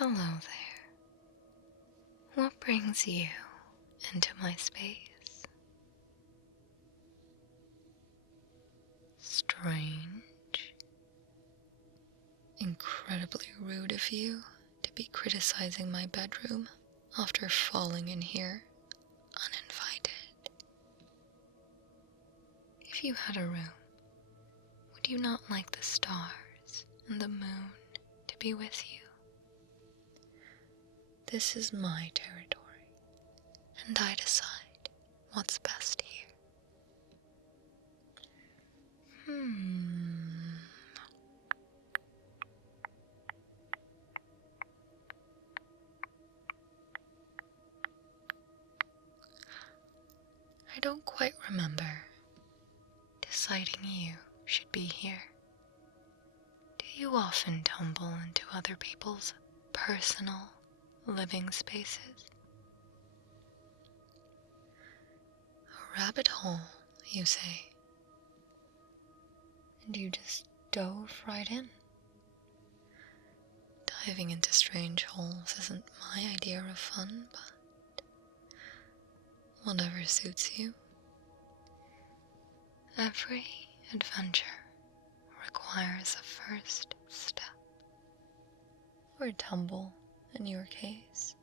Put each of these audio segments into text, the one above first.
Hello there. What brings you into my space? Strange. Incredibly rude of you to be criticizing my bedroom after falling in here uninvited. If you had a room, would you not like the stars and the moon to be with you? This is my territory, and I decide what's best here. I don't quite remember deciding you should be here. Do you often tumble into other people's personal living spaces? A rabbit hole, you say? And you just dove right in. Diving into strange holes isn't my idea of fun, but whatever suits you. Every adventure requires a first step, or a tumble in your case.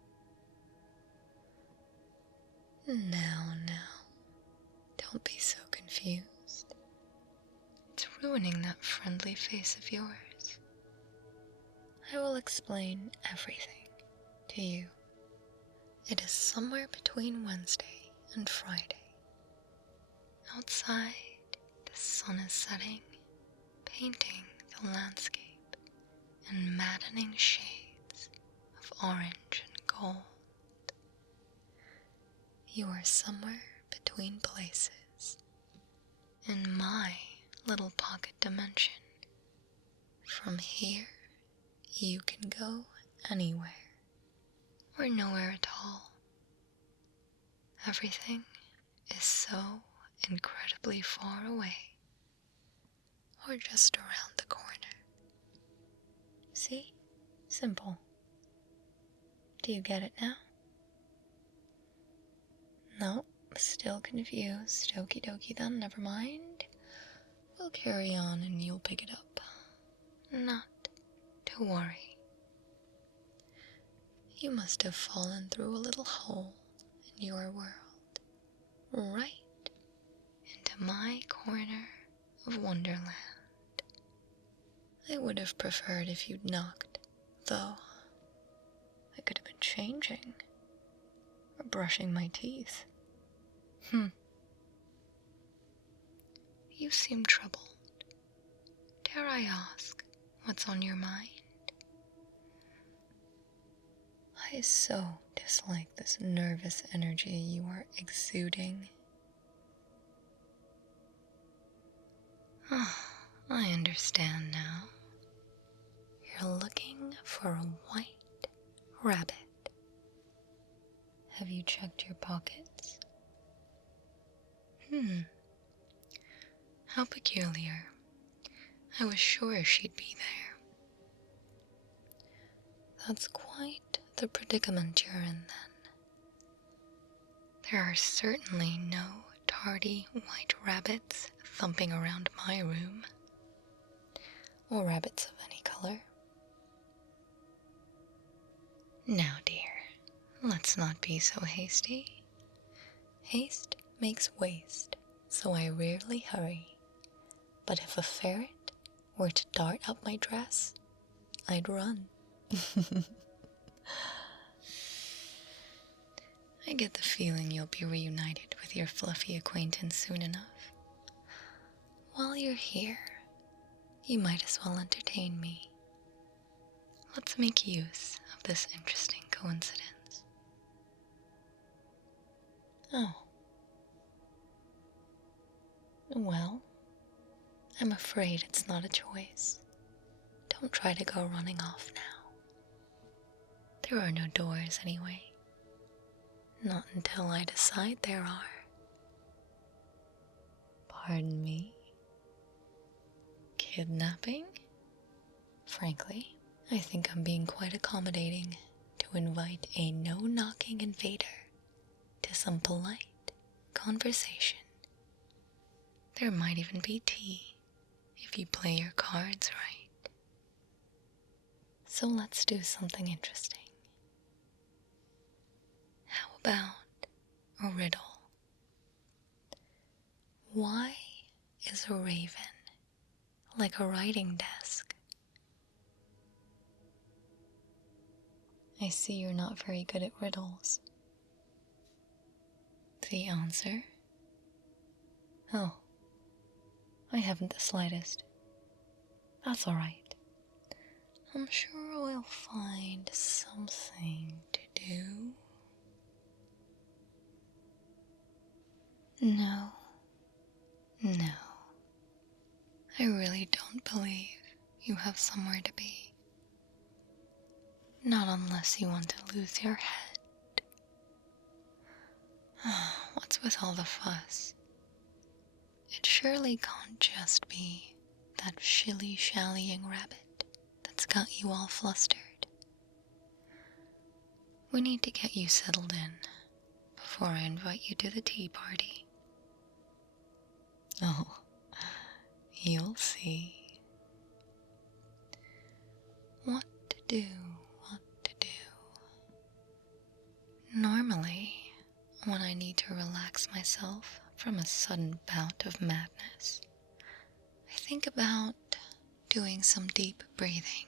Now, don't be so confused. It's ruining that friendly face of yours. I will explain everything to you. It is somewhere between Wednesday and Friday. Outside, the sun is setting, painting the landscape in maddening shades of orange and gold. You are somewhere between places, in my little pocket dimension. From here, you can go anywhere, or nowhere at all. Everything is so incredibly far away, or just around the corner. See? Simple. Do you get it now? No, still confused. Okie dokie then, never mind. We'll carry on and you'll pick it up. Not to worry. You must have fallen through a little hole in your world, right into my corner of Wonderland. I would have preferred if you'd knocked, though. I could have been changing, or brushing my teeth. You seem troubled. Dare I ask what's on your mind? I so dislike this nervous energy you are exuding. I understand now. You're looking for a white rabbit. Have you checked your pockets? How peculiar. I was sure she'd be there. That's quite the predicament you're in, then. There are certainly no tardy white rabbits thumping around my room, or rabbits of any color. Now, dear, let's not be so hasty. Haste makes waste, so I rarely hurry. But if a ferret were to dart up my dress, I'd run. I get the feeling you'll be reunited with your fluffy acquaintance soon enough. While you're here, you might as well entertain me. Let's make use of this interesting coincidence. Oh. Well, I'm afraid it's not a choice. Don't try to go running off now. There are no doors anyway. Not until I decide there are. Pardon me? Kidnapping? Frankly, I think I'm being quite accommodating to invite a no-knocking invader to some polite conversation. There might even be tea if you play your cards right. So let's do something interesting. How about a riddle? Why is a raven like a writing desk? I see you're not very good at riddles. The answer? Oh, I haven't the slightest. That's alright. I'm sure we'll find something to do. No. I really don't believe you have somewhere to be. Not unless you want to lose your head. What's with all the fuss? It surely can't just be that shilly-shallying rabbit that's got you all flustered. We need to get you settled in before I invite you to the tea party. Oh, you'll see. What to do. Normally, when I need to relax myself from a sudden bout of madness, I think about doing some deep breathing.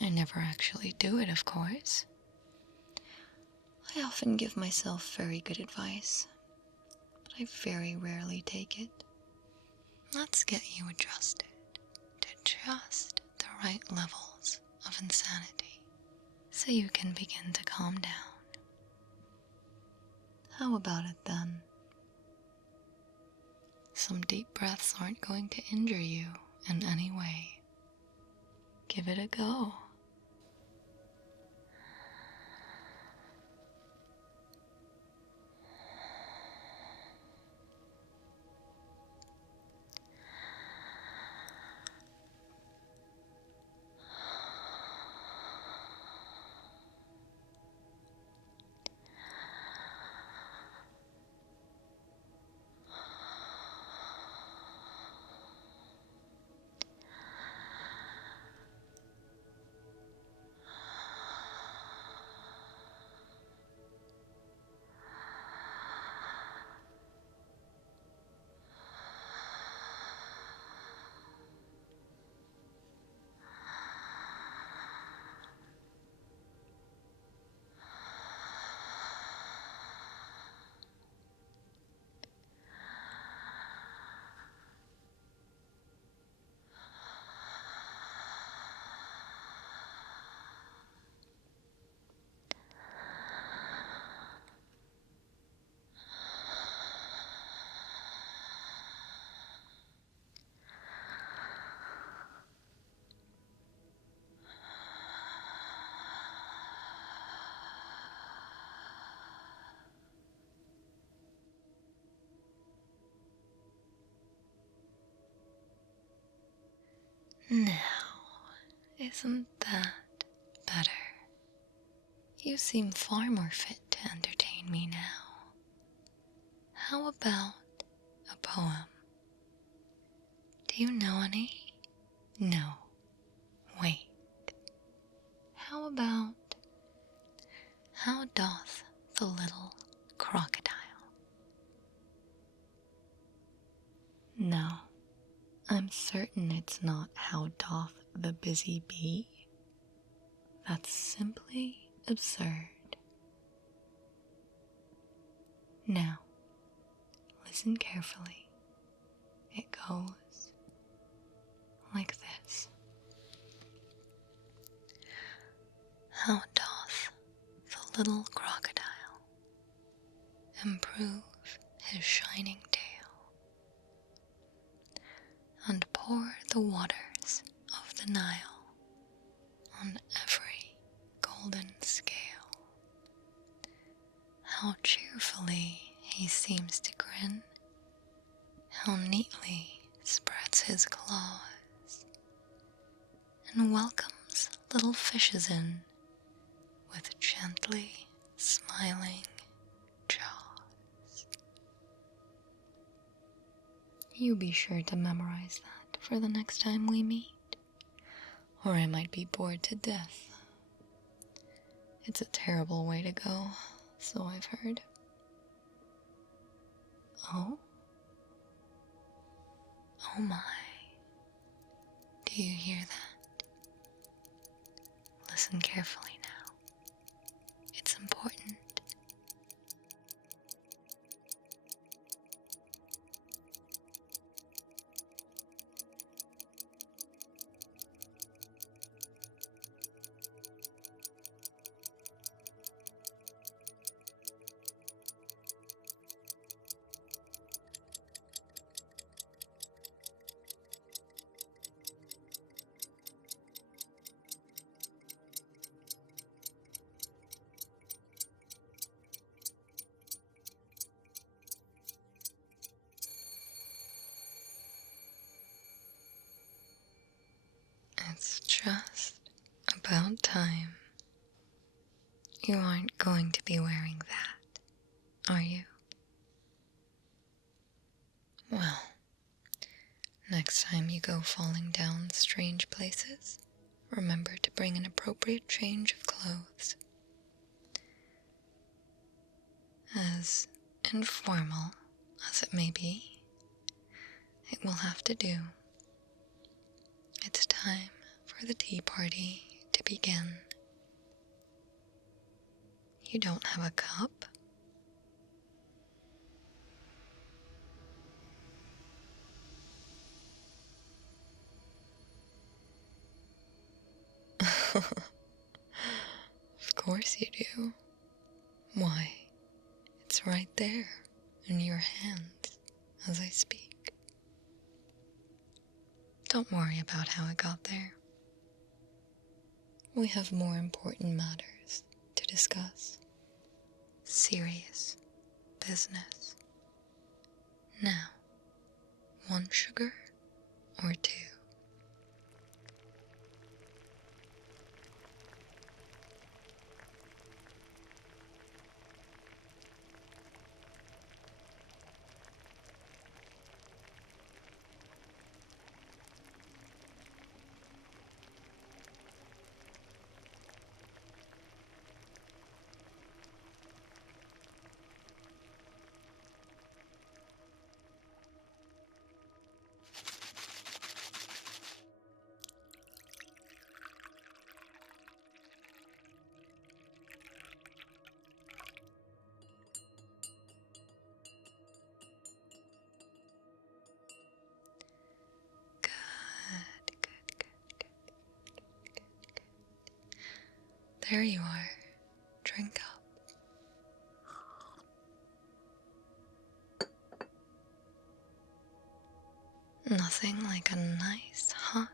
I never actually do it, of course. I often give myself very good advice, but I very rarely take it. Let's get you adjusted to just the right levels of insanity, so you can begin to calm down. How about it then? Some deep breaths aren't going to injure you in any way. Give it a go. Now, isn't that better? You seem far more fit to entertain me now. How about a poem? Do you know any? No. Wait. How about How Doth the Little Crocodile? No. I'm certain it's not How Doth the Busy Bee. That's simply absurd. Now, listen carefully. It goes like this. How doth the little crocodile improve his shining tail, and pour the waters of the Nile on every golden scale. How cheerfully he seems to grin, how neatly spreads his claws, and welcomes little fishes in with gently smiling jaws. You be sure to memorize that for the next time we meet, or I might be bored to death. It's a terrible way to go, so I've heard. Oh? Oh my. Do you hear that? Listen carefully now. It's important. It's just about time. You aren't going to be wearing that, are you? Well, next time you go falling down strange places, remember to bring an appropriate change of clothes. As informal as it may be, it will have to do. It's time for the tea party to begin. You don't have a cup? Of course you do. Why, it's right there in your hands as I speak. Don't worry about how it got there. We have more important matters to discuss. Serious business. Now, 1 sugar or 2? There you are. Drink up. Nothing like a nice hot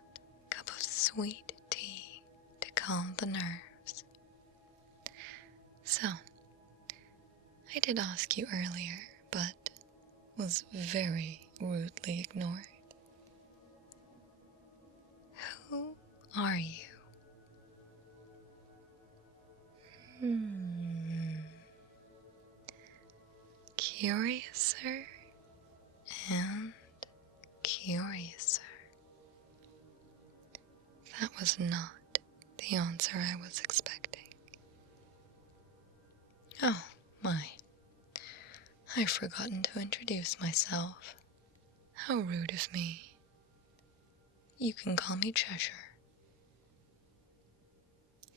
cup of sweet tea to calm the nerves. So, I did ask you earlier, but was very rudely ignored. Who are you? Curiouser and curiouser. That was not the answer I was expecting. Oh, my. I've forgotten to introduce myself. How rude of me. You can call me Cheshire.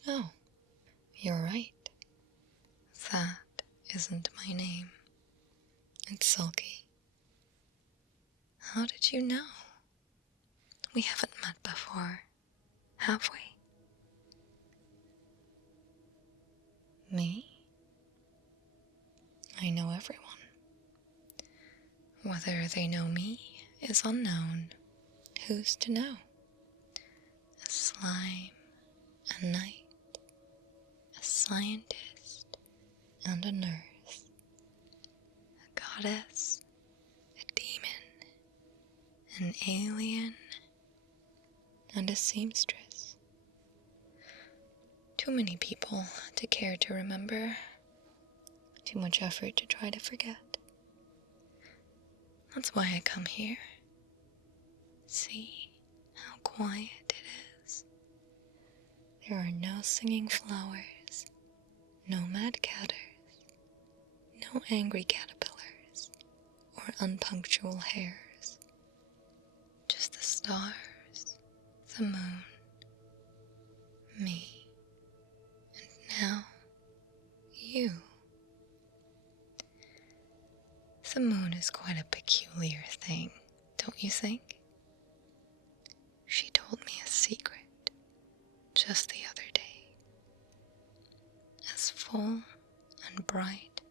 Oh, you're right. That isn't my name. It's Sulky. How did you know? We haven't met before, have we? Me? I know everyone. Whether they know me is unknown. Who's to know? A slime, a knight, a scientist, and a nurse. A goddess, a demon, an alien, and a seamstress. Too many people to care to remember. Too much effort to try to forget. That's why I come here. See how quiet it is. There are no singing flowers, no mad catters, no angry caterpillars, or unpunctual hares. Just the stars, the moon, me, and now, you. The moon is quite a peculiar thing, don't you think? She told me a secret just the other day. As full and bright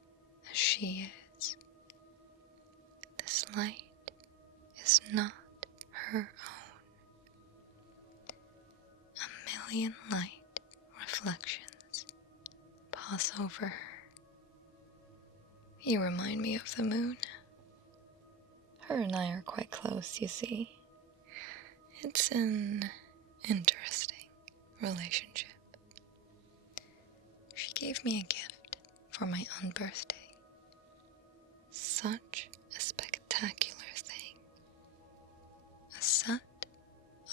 as she is, this light is not her own. A million light reflections pass over her. You remind me of the moon. Her and I are quite close, you see. It's an interesting relationship. She gave me a gift for my unbirthday. Such a spectacular thing. A set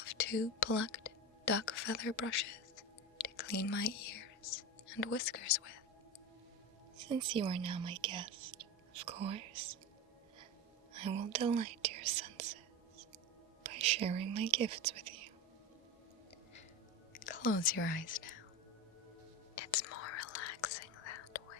of 2 plucked duck feather brushes to clean my ears and whiskers with. Since you are now my guest, of course, I will delight your senses by sharing my gifts with you. Close your eyes now. It's more relaxing that way.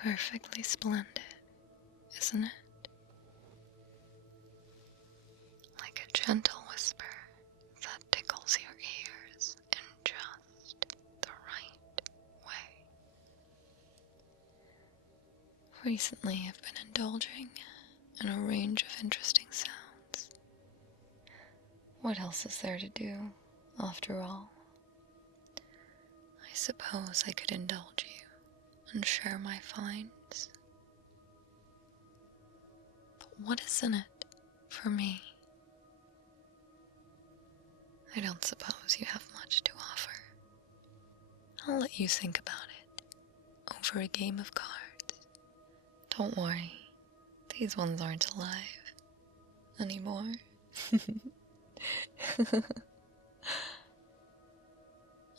Perfectly splendid, isn't it? Like a gentle whisper that tickles your ears in just the right way. Recently, I've been indulging in a range of interesting sounds. What else is there to do, after all? I suppose I could indulge you and share my finds. But what is in it for me? I don't suppose you have much to offer. I'll let you think about it over a game of cards. Don't worry, these ones aren't alive anymore.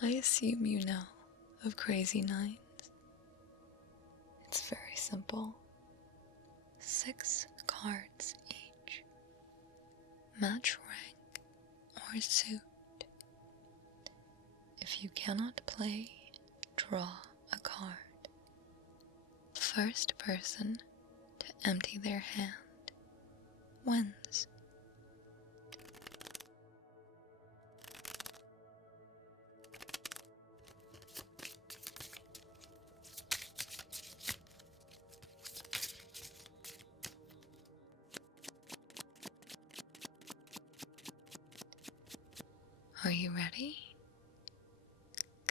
I assume you know of Crazy Nines. It's very simple. 6 cards each. Match rank or suit. If you cannot play, draw a card. First person to empty their hand wins. Are you ready?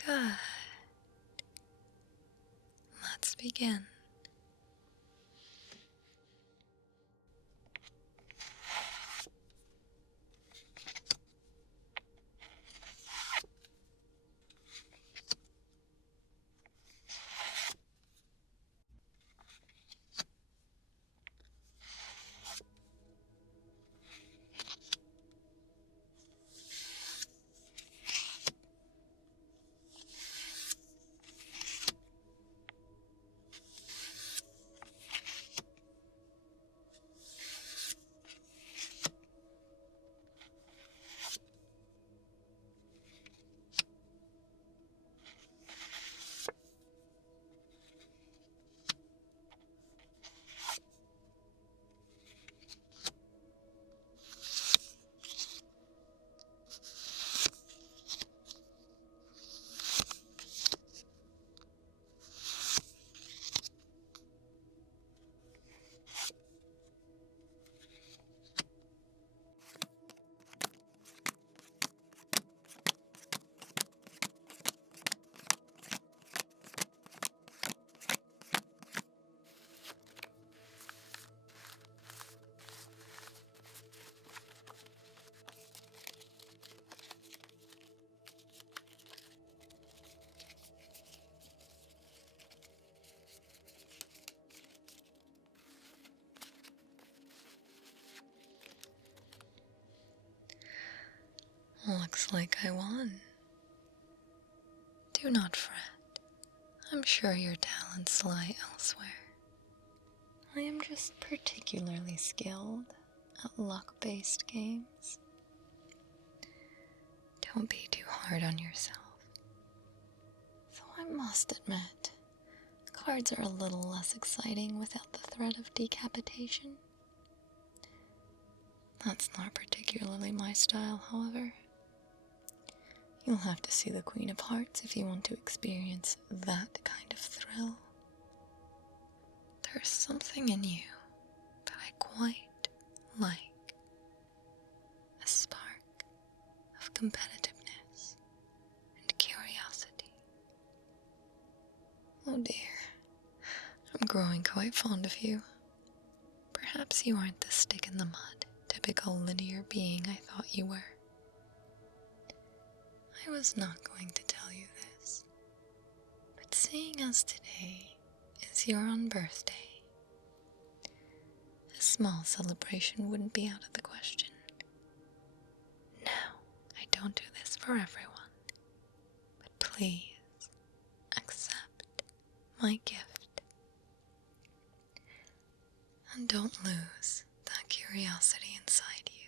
Good. Let's begin. Looks like I won. Do not fret. I'm sure your talents lie elsewhere. I am just particularly skilled at luck-based games. Don't be too hard on yourself. Though I must admit, cards are a little less exciting without the threat of decapitation. That's not particularly my style, however. You'll have to see the Queen of Hearts if you want to experience that kind of thrill. There's something in you that I quite like. A spark of competitiveness and curiosity. Oh dear, I'm growing quite fond of you. Perhaps you aren't the stick-in-the-mud, typical linear being I thought you were. I was not going to tell you this, but seeing as today is your own birthday, a small celebration wouldn't be out of the question. Now, I don't do this for everyone, but please accept my gift. And don't lose that curiosity inside you.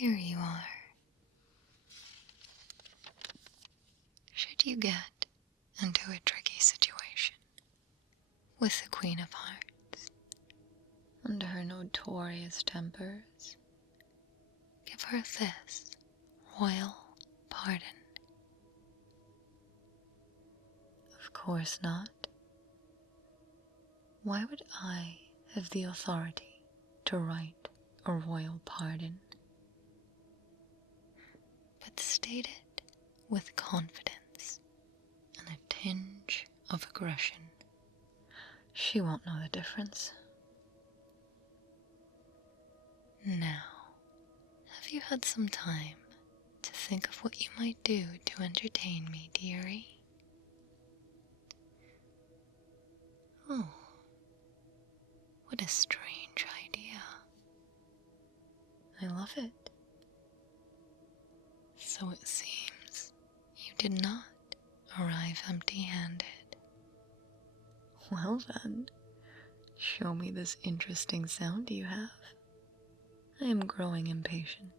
here you are. Should you get into a tricky situation with the Queen of Hearts and her notorious tempers, give her this royal pardon. Of course not. Why would I have the authority to write a royal pardon? But state it with confidence and a tinge of aggression. She won't know the difference. Now, have you had some time to think of what you might do to entertain me, dearie? Oh, what a strange idea. I love it. So it seems you did not arrive empty-handed. Well then, show me this interesting sound you have. I am growing impatient.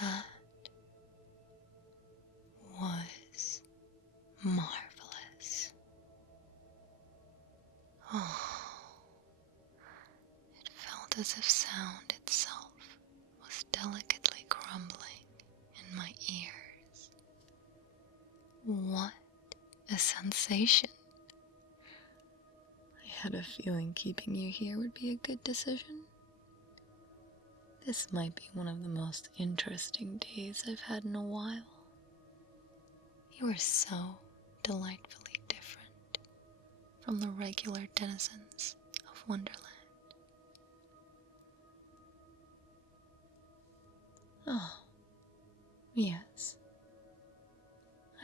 That was marvelous. Oh, it felt as if sound itself was delicately crumbling in my ears. What a sensation! I had a feeling keeping you here would be a good decision. This might be one of the most interesting days I've had in a while. You are so delightfully different from the regular denizens of Wonderland. Oh, yes.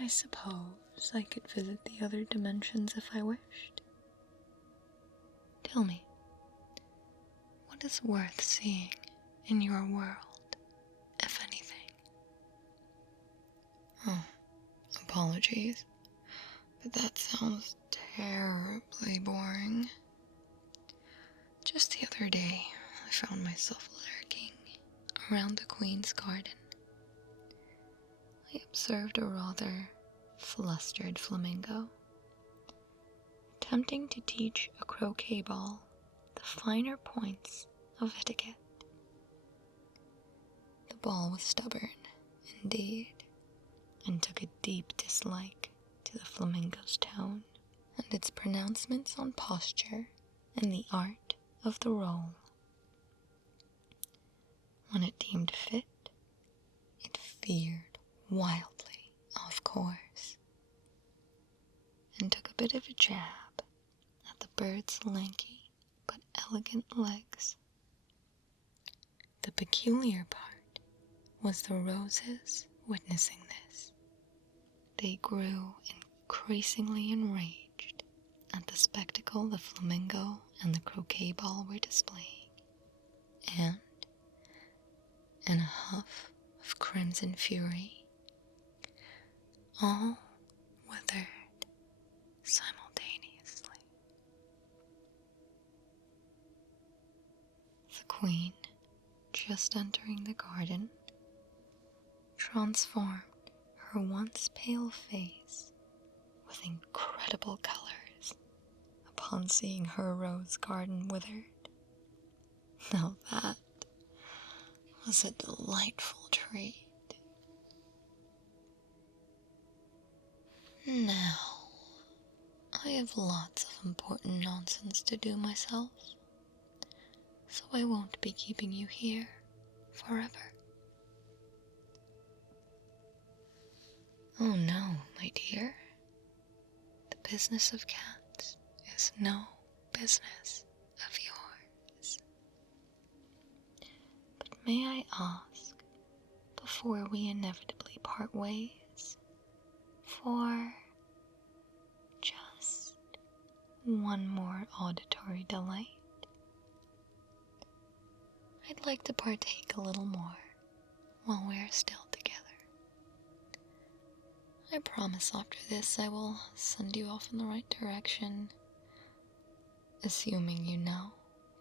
I suppose I could visit the other dimensions if I wished. Tell me, what is worth seeing in your world, if anything? Oh, apologies, but that sounds terribly boring. Just the other day, I found myself lurking around the Queen's garden. I observed a rather flustered flamingo, attempting to teach a croquet ball the finer points of etiquette. The ball was stubborn, indeed, and took a deep dislike to the flamingo's tone and its pronouncements on posture and the art of the roll. When it deemed fit, it veered wildly off course and took a bit of a jab at the bird's lanky but elegant legs. The peculiar part was the roses witnessing this. They grew increasingly enraged at the spectacle the flamingo and the croquet ball were displaying, and, in a huff of crimson fury, all withered simultaneously. The Queen, just entering the garden, transformed her once pale face with incredible colors upon seeing her rose garden withered. Now that was a delightful treat. Now, I have lots of important nonsense to do myself, so I won't be keeping you here forever. Oh no, my dear. The business of cats is no business of yours. But may I ask, before we inevitably part ways, for just one more auditory delight? I'd like to partake a little more while we are still together. I promise after this I will send you off in the right direction, assuming you know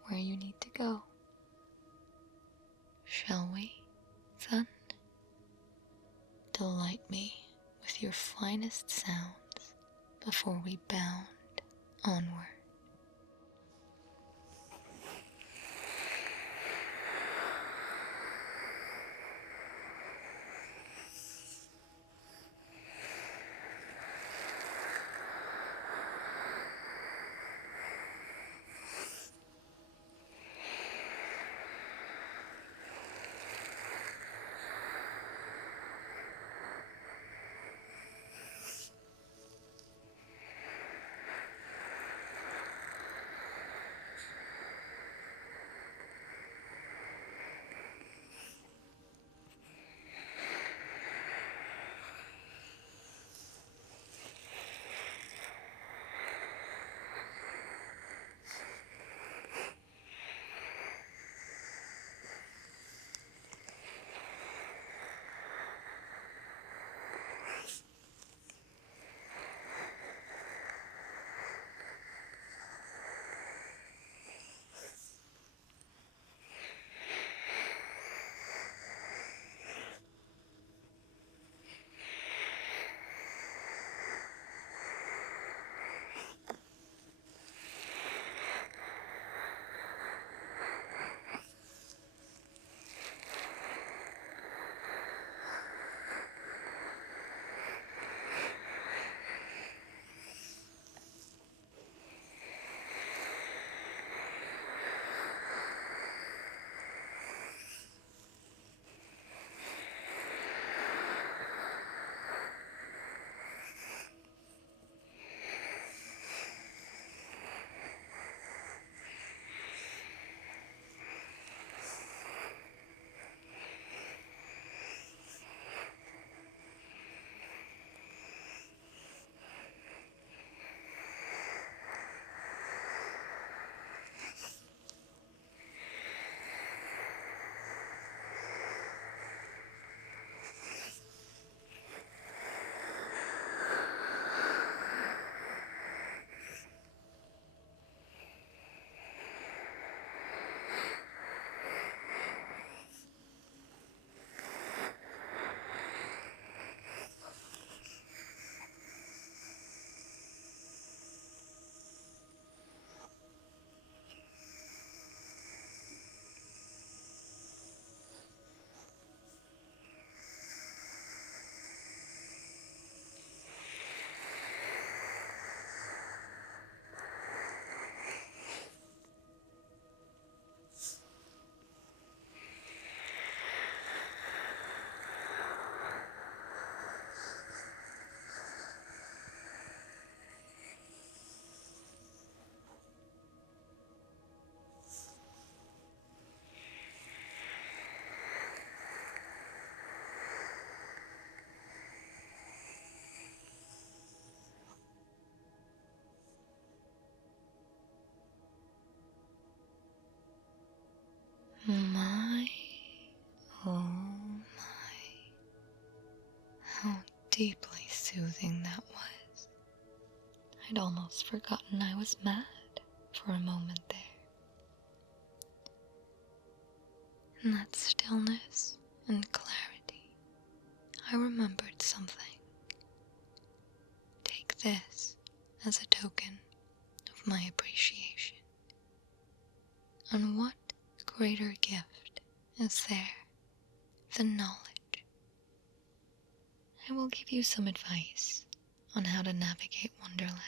where you need to go. Shall we, then? Delight me with your finest sounds before we bound onward. How deeply soothing that was. I'd almost forgotten I was mad for a moment there. In that stillness and clarity, I remembered something. Take this as a token of my appreciation. And what greater gift is there than knowledge? I will give you some advice on how to navigate Wonderland.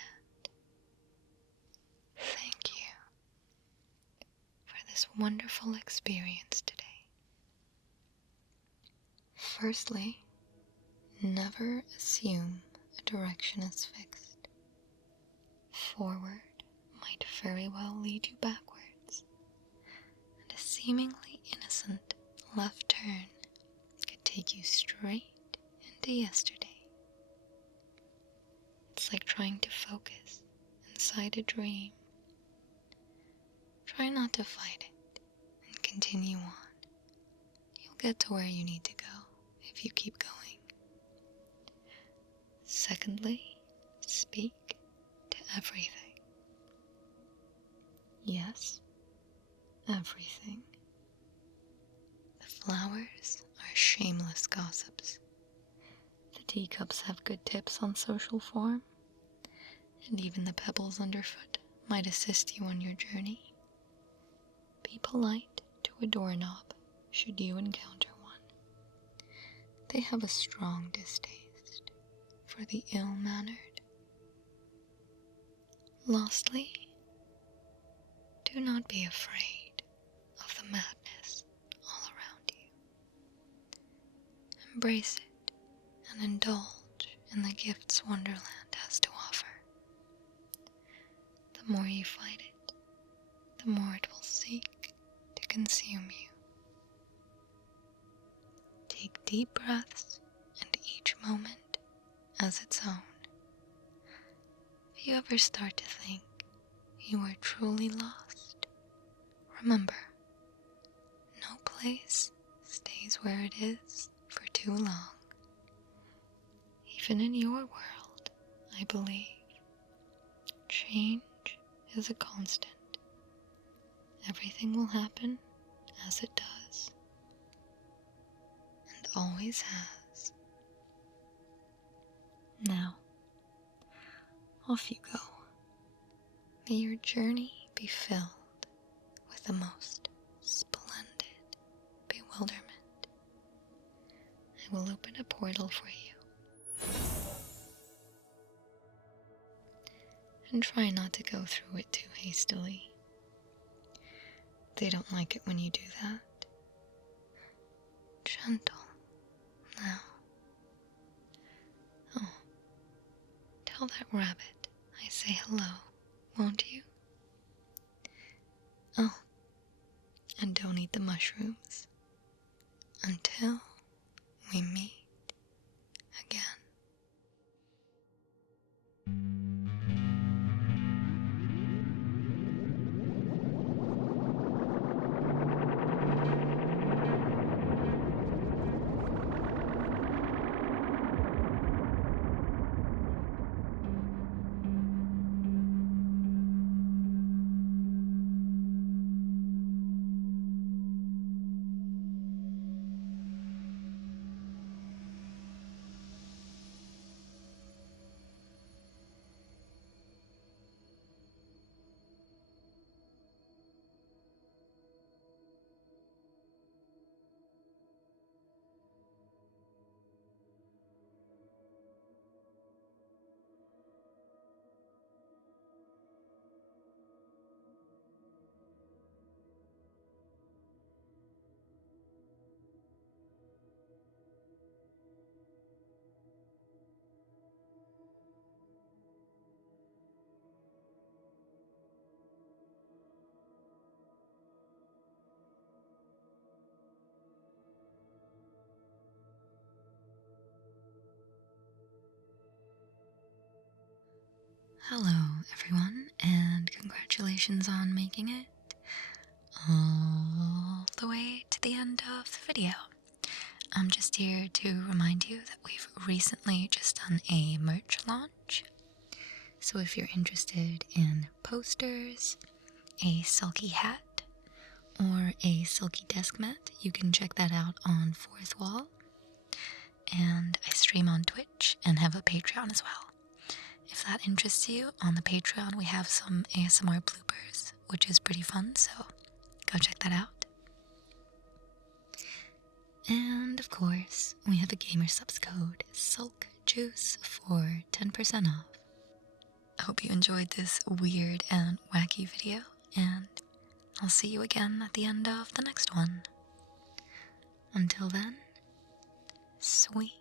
Thank you for this wonderful experience today. Firstly, never assume a direction is fixed. Forward might very well lead you backwards, and a seemingly innocent left turn could take you straight into yesterday. It's like trying to focus inside a dream. Try not to fight it and continue on. You'll get to where you need to go if you keep going. Secondly, speak to everything. Yes, everything. The flowers are shameless gossips. The teacups have good tips on social form, and even the pebbles underfoot might assist you on your journey. Be polite to a doorknob should you encounter one. They have a strong distaste for the ill-mannered. Lastly, do not be afraid of the madness all around you. Embrace it and indulge in the gifts Wonderland has to offer. The more you fight it, the more it will seek to consume you. Take deep breaths and each moment as its own. If you ever start to think you are truly lost, remember, no place stays where it is for too long. Even in your world, I believe, change is a constant. Everything will happen as it does, and always has. Now, off you go. May your journey be filled with the most splendid bewilderment. I will open a portal for you. And try not to go through it too hastily. They don't like it when you do that. Gentle, now. Oh, tell that rabbit I say hello, won't you? Oh, and don't eat the mushrooms until we meet again. Hello everyone, and congratulations on making it all the way to the end of the video. I'm just just here to remind you that we've recently just done a merch launch. So if you're interested in posters, a sulky hat, or a sulky desk mat, you can check that out on Fourth Wall. And I stream on Twitch and have a Patreon as well. If that interests you, on the Patreon we have some ASMR bloopers, which is pretty fun, so go check that out. And of course, we have a gamer subs code, SULKJUICE, for 10% off. I hope you enjoyed this weird and wacky video, and I'll see you again at the end of the next one. Until then, sweet